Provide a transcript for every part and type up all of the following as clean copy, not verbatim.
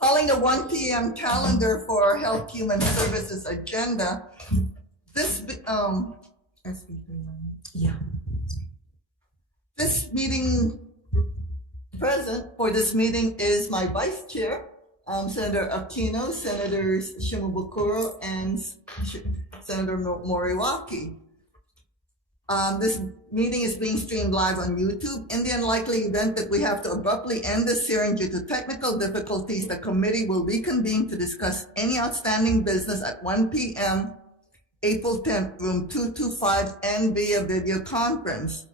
Calling the 1 p.m. calendar for our Health Human Services agenda. This, Yeah. this meeting, present for this meeting is my vice chair, Senator Aquino, Senators Shimabukuro, and Senator Moriwaki. This meeting is being streamed live on YouTube. In the unlikely event that we have to abruptly end this hearing due to technical difficulties, the committee will reconvene to discuss any outstanding business at 1 p.m. April 10th, room 225, and via video conference.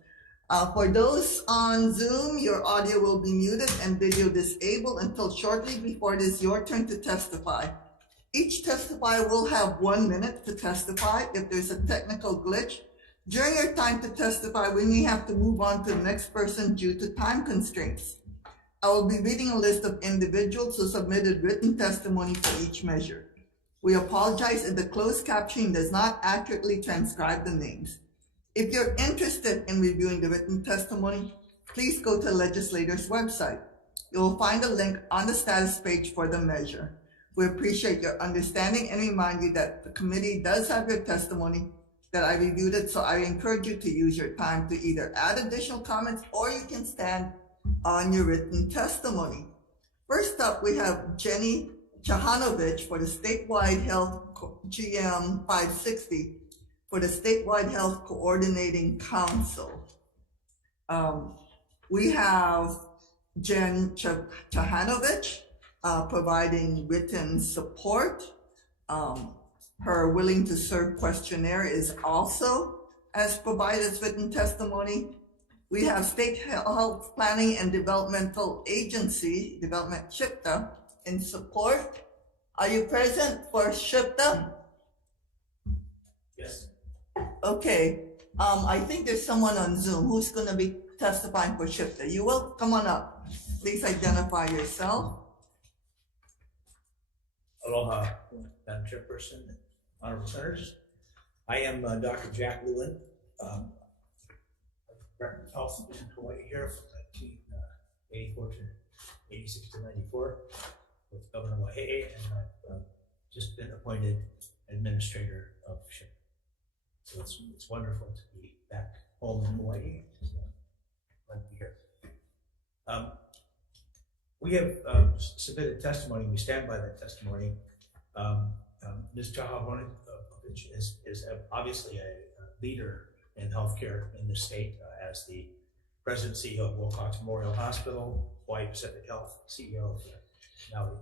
For those on Zoom, your audio will be muted and video disabled until shortly before it is your turn to testify. Each testifier will have 1 minute to testify. If there's a technical glitch during your time to testify, we may have to move on to the next person due to time constraints. I will be reading a list of individuals who submitted written testimony for each measure. We apologize if the closed captioning does not accurately transcribe the names. If you're interested in reviewing the written testimony, please go to the legislator's website. You will find a link on the status page for the measure. We appreciate your understanding and remind you that the committee does have your testimony, that I reviewed it, so I encourage you to use your time to either add additional comments or you can stand on your written testimony. First up, we have Jenny Chahanovich for the Statewide Health GM 560 for the Statewide Health Coordinating Council. We have Jen Chahanovich providing written support. Her willing to serve questionnaire is also as provided as written testimony. We have State Health Planning and Developmental Agency, Development SHPTA, in support. Are you present for SHPTA? Yes. Okay. I think there's someone on Zoom who's going to be testifying for SHPTA. You will come on up. Please identify yourself. Aloha, Madam Chairperson, Honorable Senators. I am Dr. Jack Lewin, Director of Health in Hawaii here from 1984 to 86 to 94 with Governor Hawai'i, and I've just been appointed administrator of SHIP. So it's wonderful to be back home in Hawaii. So glad to be here. We have submitted testimony. We stand by that testimony. Ms. Chahanovich is obviously a leader in healthcare in the state as the president and CEO of Wilcox Memorial Hospital, Hawai'i Pacific Health, CEO of Maui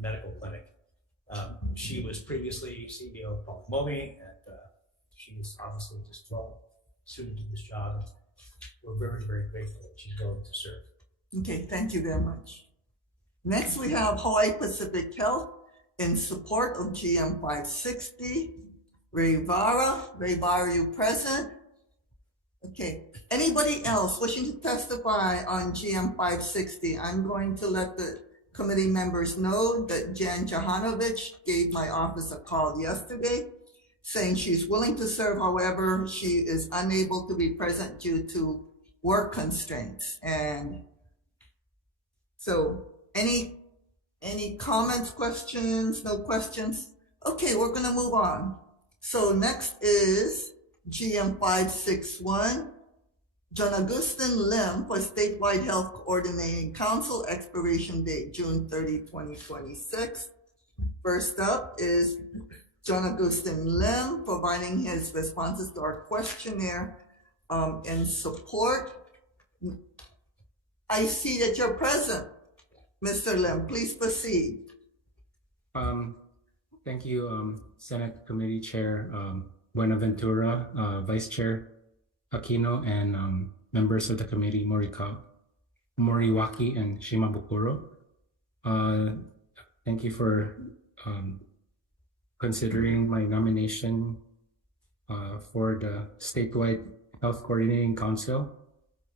Medical Clinic. She was previously CEO of Palmomi, and she is obviously just well suited to this job. We're very, very grateful that she's willing to serve. Okay, thank you very much. Next, we have Hawai'i Pacific Health in support of GM 560. Ray Vara, are you present? Okay, anybody else wishing to testify on GM 560? I'm going to let the committee members know that Jen Chahanovich gave my office a call yesterday saying she's willing to serve, however, she is unable to be present due to work constraints. And so any comments, questions, no questions? Okay, we're gonna move on. So next is GM 561, John Augustin Lim for Statewide Health Coordinating Council, expiration date June 30, 2026. First up is John Augustin Lim providing his responses to our questionnaire in support. I see that you're present, Mr. Lim. Please proceed. Thank you, Senate Committee Chair Buenaventura, Vice Chair Aquino, and members of the committee, Moriwaki and Shimabukuro. Thank you for considering my nomination for the Statewide Health Coordinating Council.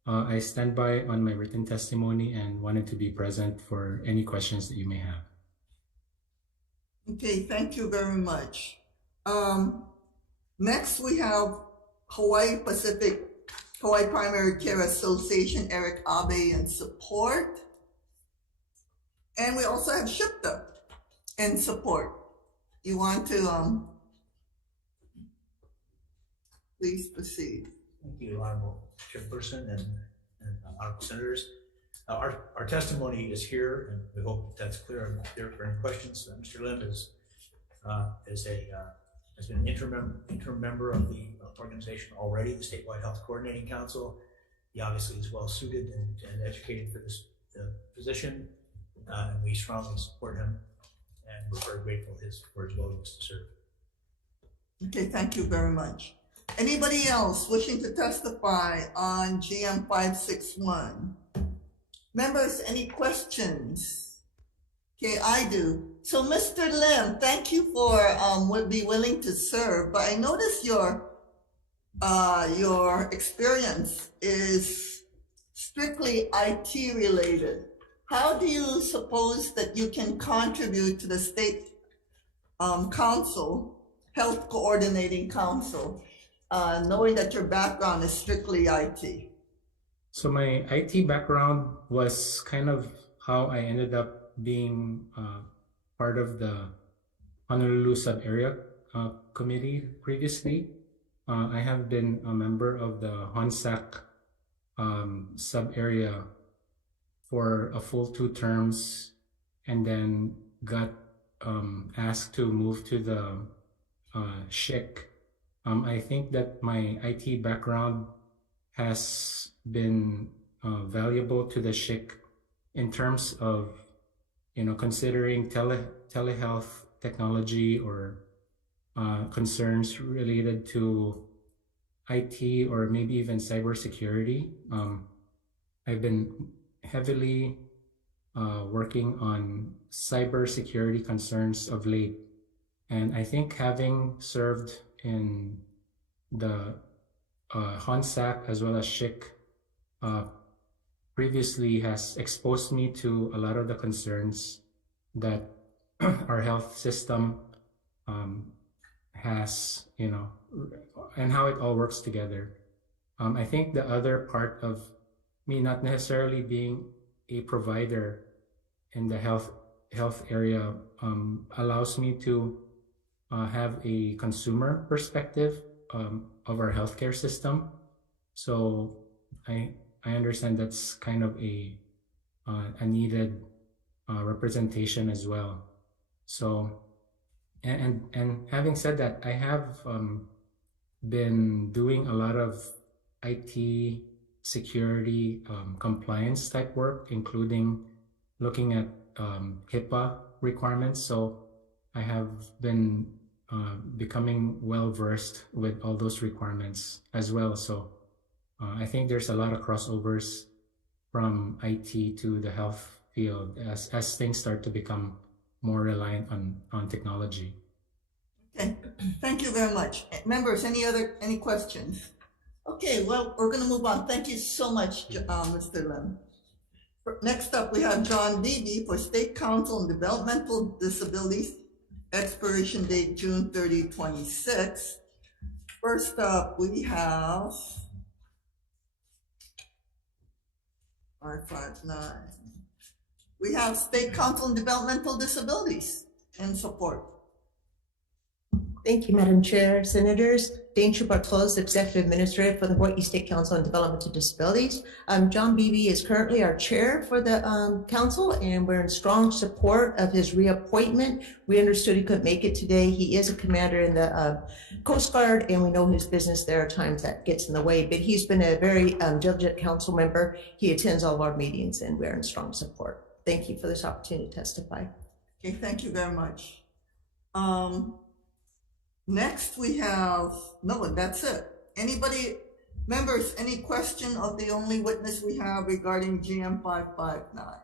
I stand by on my written testimony and wanted to be present for any questions that you may have. Okay, thank you very much. Next, we have Hawai'i Primary Care Association, Eric Abe in support. And we also have SHPTA in support. You want to please proceed. Thank you, Honorable Chairperson and Honorable Senators. Our testimony is here, and we hope that's clear. I'm there for any questions. Mr. Lim has been an interim member of the organization already, the Statewide Health Coordinating Council. He obviously is well suited and educated for this position, and we strongly support him, and we're very grateful for his willingness to serve. Okay, thank you very much. Anybody else wishing to testify on GM 561? Members, any questions? Okay, I do. So Mr. Lim, thank you for would be willing to serve, but I noticed your experience is strictly IT related. How do you suppose that you can contribute to the state council, health coordinating council, knowing that your background is strictly IT? So my IT background was kind of how I ended up being part of the Honolulu sub-area committee previously. I have been a member of the HONSAC sub-area for a full 2 terms, and then got asked to move to the SHIC. I think that my IT background has been valuable to the SHIC in terms of, considering telehealth technology or concerns related to IT or maybe even cybersecurity. I've been heavily working on cybersecurity concerns of late, and I think having served in the HONSAC as well as SHIC previously has exposed me to a lot of the concerns that our health system has, and how it all works together. I think the other part of me not necessarily being a provider in the health area allows me to have a consumer perspective of our healthcare system. So I understand that's kind of a needed representation as well. So and having said that, I have been doing a lot of IT security compliance type work, including looking at HIPAA requirements. So I have been becoming well versed with all those requirements as well. So I think there's a lot of crossovers from IT to the health field as things start to become more reliant on technology. Okay, thank you very much. Members, any questions? Okay, well, we're going to move on. Thank you so much, Mr. Lim. Next up, we have John Beebe for State Council on Developmental Disabilities, expiration date June 30, 26. First up, we have 559. We have State Council on Developmental Disabilities in support. Thank you, Madam Chair, Senators. Dane Bartels, Executive Administrator for the Hawai'i State Council on Developmental Disabilities. John Beebe is currently our chair for the council, and we're in strong support of his reappointment. We understood he couldn't make it today. He is a commander in the Coast Guard, and we know his business. There are times that gets in the way, but he's been a very diligent council member. He attends all our meetings, and we're in strong support. Thank you for this opportunity to testify. Okay, thank you very much. Next we have, no, that's it. Anybody, members, any question of the only witness we have regarding GM 559?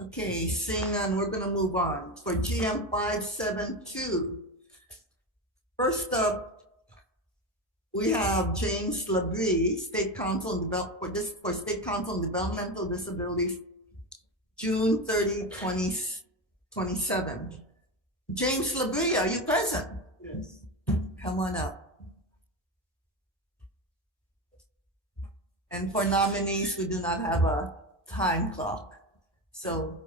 Okay, seeing none, we're gonna move on. For GM 572, first up, we have James Labrie, State Council for State Council on Developmental Disabilities, June 30, 2027. James Labrie, are you present? Yes. Come on up. And for nominees, we do not have a time clock. So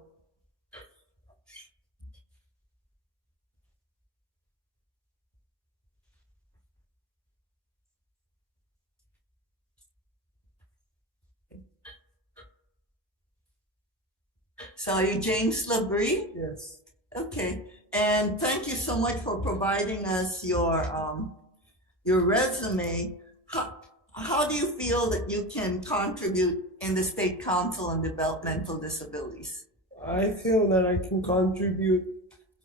So are you James Labrie? Yes. Okay, and thank you so much for providing us your resume. How do you feel that you can contribute in the State Council on Developmental Disabilities? I feel that I can contribute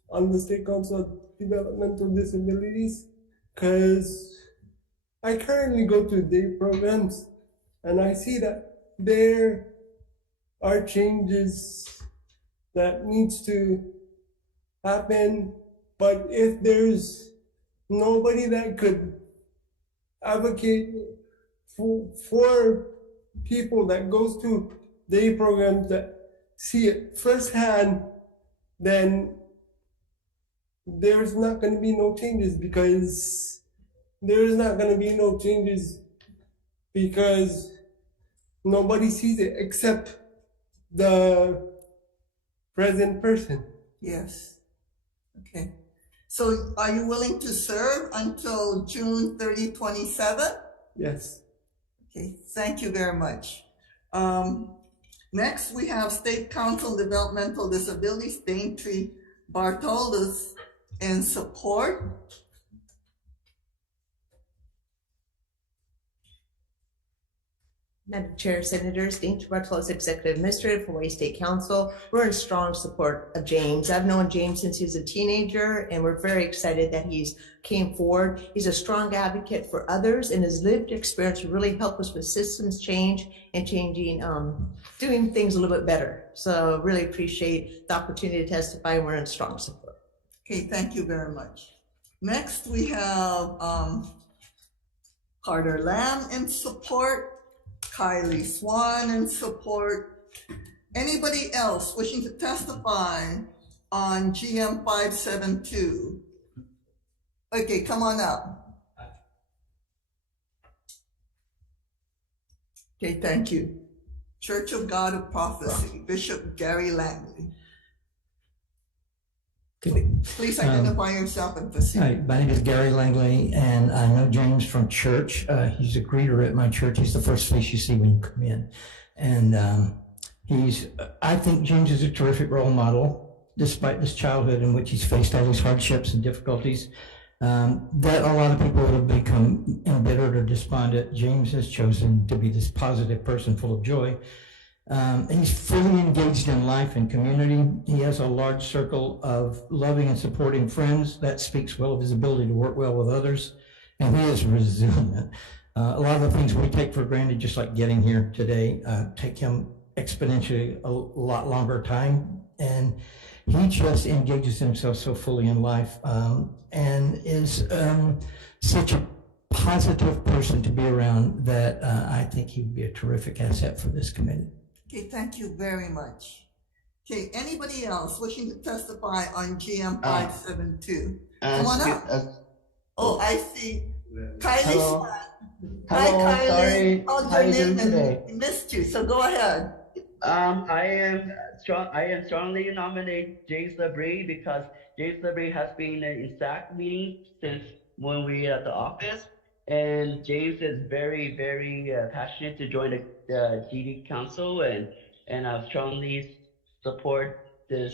on the State Council of Developmental Disabilities because I currently go to day programs and I see that there are changes that needs to happen, but if there's nobody that could advocate for people that goes to day programs that see it firsthand, then there's not going to be no changes because nobody sees it except the present person. Yes. Okay. So are you willing to serve until June 30, 27? Yes. Okay, thank you very much. Next, we have State Council Developmental Disabilities, Daintree Bartolus in support. Madam Chair, Senators, Daintree Bartolus, Executive Administrator for Hawaii State Council. We're in strong support of James. I've known James since he was a teenager, and we're very excited that he's came forward. He's a strong advocate for others, and his lived experience will really help us with systems change and changing, doing things a little bit better. So really appreciate the opportunity to testify, and we're in strong support. Okay, thank you very much. Next, we have Carter Lamb in support. Kylie Swan in support. Anybody else wishing to testify on GM 572? Okay, come on up. Okay, thank you. Church of God of Prophecy, Bishop Gary Langley. Please identify yourself and proceed. Hi, my name is Gary Langley, and I know James from church. He's a greeter at my church. He's the first face you see when you come in. And I think James is a terrific role model, despite his childhood in which he's faced all these hardships and difficulties that a lot of people would have become embittered or despondent. James has chosen to be this positive person full of joy. He's fully engaged in life and community. He has a large circle of loving and supporting friends. That speaks well of his ability to work well with others. And he is resilient. A lot of the things we take for granted, just like getting here today, take him exponentially a lot longer time. And he just engages himself so fully in life and is such a positive person to be around that I think he would be a terrific asset for this committee. Okay, thank you very much. Okay, anybody else wishing to testify on GM 572? Come on up. Oh, I see. Kylie Swan. Hi, Kylie. Sorry. Called How your you doing name and today? missed you, so go ahead. I am strongly nominate James Labrie because James Labrie has been in SAC meeting since when we were at the office, and James is very, very passionate to join the GD Council, and I strongly support this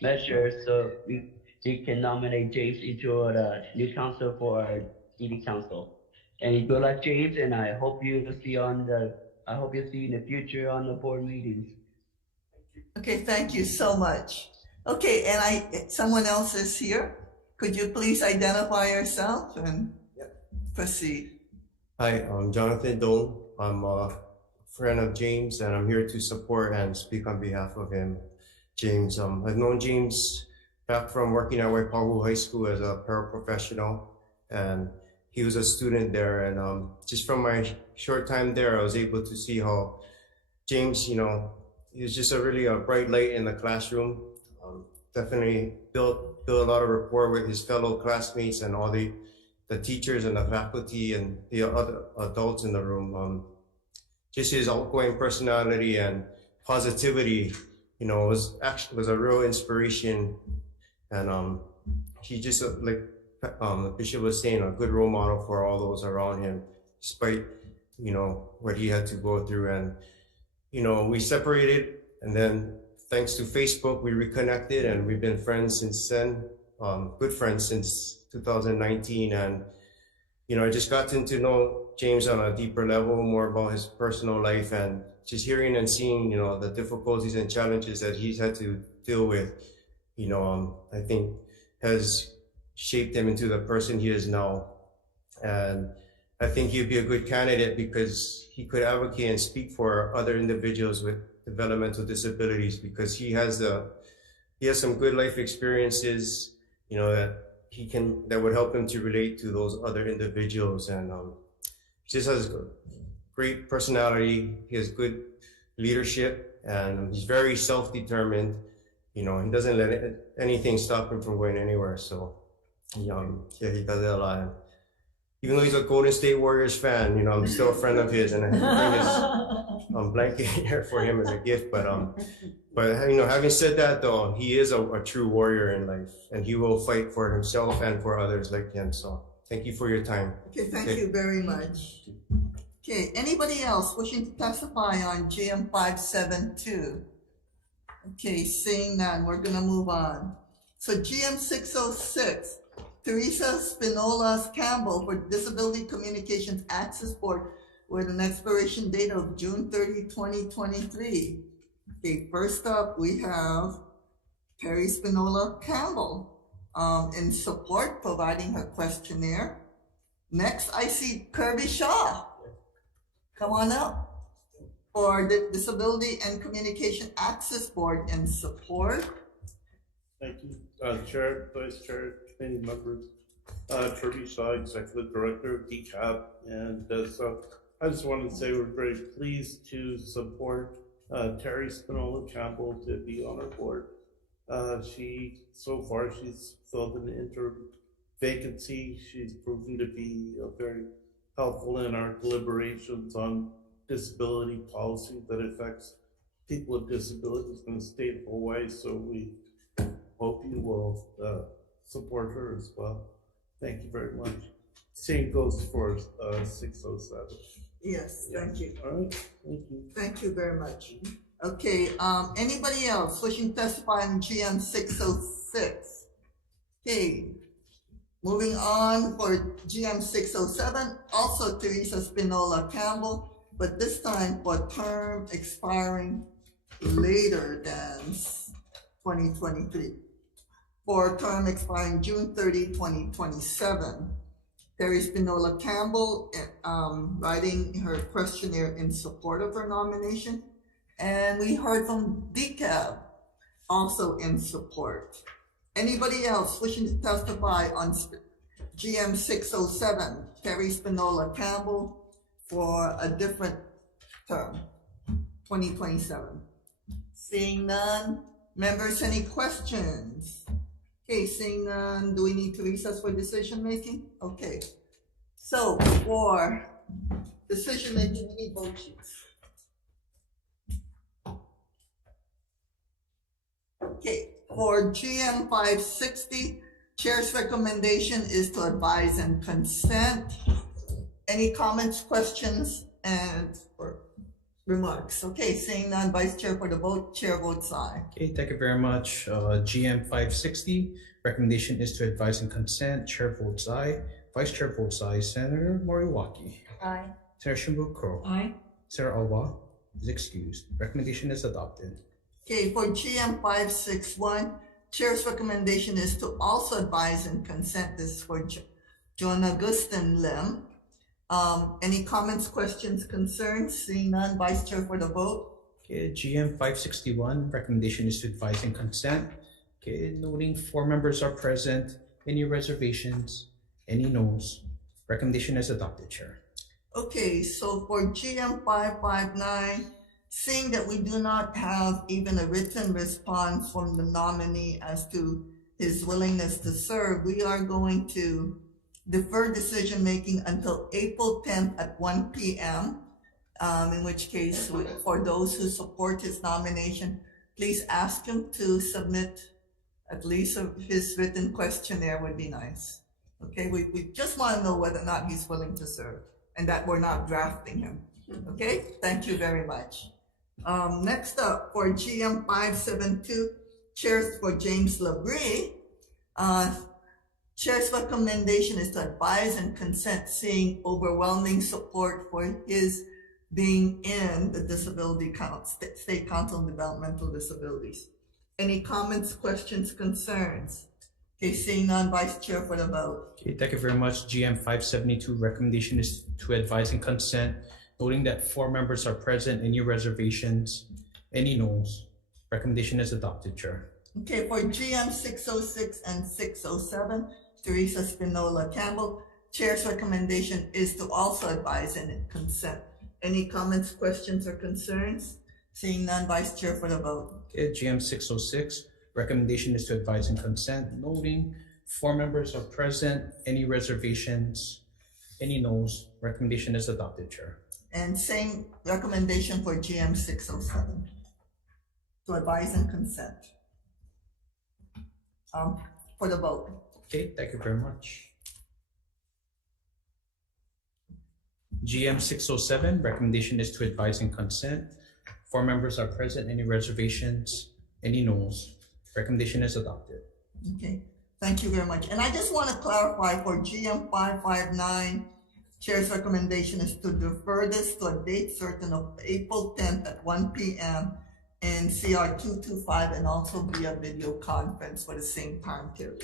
measure so we can nominate James into the new council for our GD Council. And good luck, James, and I hope you see you in the future on the board meetings. Okay, thank you so much. Okay, and someone else is here. Could you please identify yourself and proceed? Hi, I'm Jonathan Dong. I'm a friend of James, and I'm here to support and speak on behalf of him. James, I've known James back from working at Waipahu High School as a paraprofessional, and he was a student there. And just from my short time there, I was able to see how James, he was just really a bright light in the classroom. Definitely built a lot of rapport with his fellow classmates and all the teachers and the faculty and the other adults in the room. Just his outgoing personality and positivity, was a real inspiration. And he just, like the Bishop was saying, a good role model for all those around him, despite, what he had to go through. And, we separated, and then thanks to Facebook, we reconnected and we've been friends since then, good friends since 2019. And, I just gotten to know James on a deeper level, more about his personal life, and just hearing and seeing, the difficulties and challenges that he's had to deal with, I think has shaped him into the person he is now. And I think he'd be a good candidate because he could advocate and speak for other individuals with developmental disabilities, because he has some good life experiences, that would help him to relate to those other individuals. And he just has a great personality. He has good leadership, and he's very self-determined. He doesn't let anything stop him from going anywhere. So he does it a lot. Even though he's a Golden State Warriors fan, I'm still a friend of his, and I bring his blanket here for him as a gift. But having said that, though, he is a true warrior in life, and he will fight for himself and for others like him. So thank you for your time. Okay, thank you very much. Okay, anybody else wishing to testify on GM 572? Okay, seeing none, we're gonna move on. So GM 606. Teresa Spinola Campbell for Disability Communications Access Board with an expiration date of June 30, 2023. Okay, first up, we have Terry Spinola Campbell in support, providing her questionnaire. Next, I see Kirby Shaw. Come on up. For the Disability and Communication Access Board in support. Thank you, Chair, Vice Chair, committee members. Kirby Shaw, Executive Director of DCAP, and so I just wanted to say we're very pleased to support Terry Spinola Campbell to be on our board. So far she's filled an interim vacancy. She's proven to be very helpful in our deliberations on disability policy that affects people with disabilities in the state of Hawaii. So we hope you will support her as well. Thank you very much. Same goes for 607. Yes, thank you. All right, thank you. Thank you very much. Okay, anybody else wishing to testify on GM 606? Okay, moving on for GM 607, also Teresa Spinola Campbell, but this time for term expiring later than 2023. For term expiring June 30, 2027. Terry Spinola Campbell writing her questionnaire in support of her nomination. And we heard from DCAB also in support. Anybody else wishing to testify on GM 607, Terry Spinola Campbell, for a different term, 2027? Seeing none. Members, any questions? Okay, seeing none, do we need to recess for decision making? Okay. So for decision making, we need vote sheets. Okay, for GM 560, Chair's recommendation is to advise and consent. Any comments, questions, or remarks? Okay, seeing none, Vice Chair for the vote, Chair votes aye. Okay, thank you very much. GM 560, recommendation is to advise and consent. Chair votes aye. Vice Chair votes aye. Senator Moriwaki. Aye. Senator Shimbukuro. Aye. Senator Alba is excused. Recommendation is adopted. Okay, for GM 561, Chair's recommendation is to also advise and consent. This is for John Augustin Lim. Any comments, questions, concerns? Seeing none, Vice Chair for the vote. Okay, GM 561, recommendation is to advise and consent. Okay, noting 4 members are present. Any reservations? Any noes? Recommendation is adopted, Chair. Okay, so for GM 559, seeing that we do not have even a written response from the nominee as to his willingness to serve, we are going to defer decision-making until April 10th at 1 p.m., in which case, for those who support his nomination, please ask him to submit at least his written questionnaire would be nice. Okay, we just want to know whether or not he's willing to serve and that we're not drafting him. Okay, thank you very much. Next up, for GM 572, chairs for James Labrie. Chair's recommendation is to advise and consent, seeing overwhelming support for his being in the State Council on Developmental Disabilities. Any comments, questions, concerns? Okay, seeing none, Vice Chair for the vote. Okay, thank you very much. GM 572 recommendation is to advise and consent, noting that 4 members are present. Any reservations? Any noes? Recommendation is adopted, Chair. Okay, for GM 606 and 607, Teresa Spinola Campbell, Chair's recommendation is to also advise and consent. Any comments, questions, or concerns? Seeing none, Vice Chair for the vote. Okay, GM 606, recommendation is to advise and consent, noting 4 members are present. Any reservations? Any noes? Recommendation is adopted, Chair. And same recommendation for GM 607, to advise and consent. For the vote. Okay, thank you very much. GM 607, recommendation is to advise and consent. 4 members are present. Any reservations? Any noes? Recommendation is adopted. Okay, thank you very much. And I just want to clarify for GM 559, Chair's recommendation is to defer this to a date certain of April 10th at 1 p.m. in CR 225, and also via video conference for the same time period.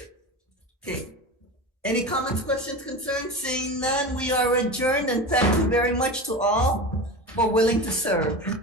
Okay, any comments, questions, concerns? Seeing none, we are adjourned, and thank you very much to all for willing to serve.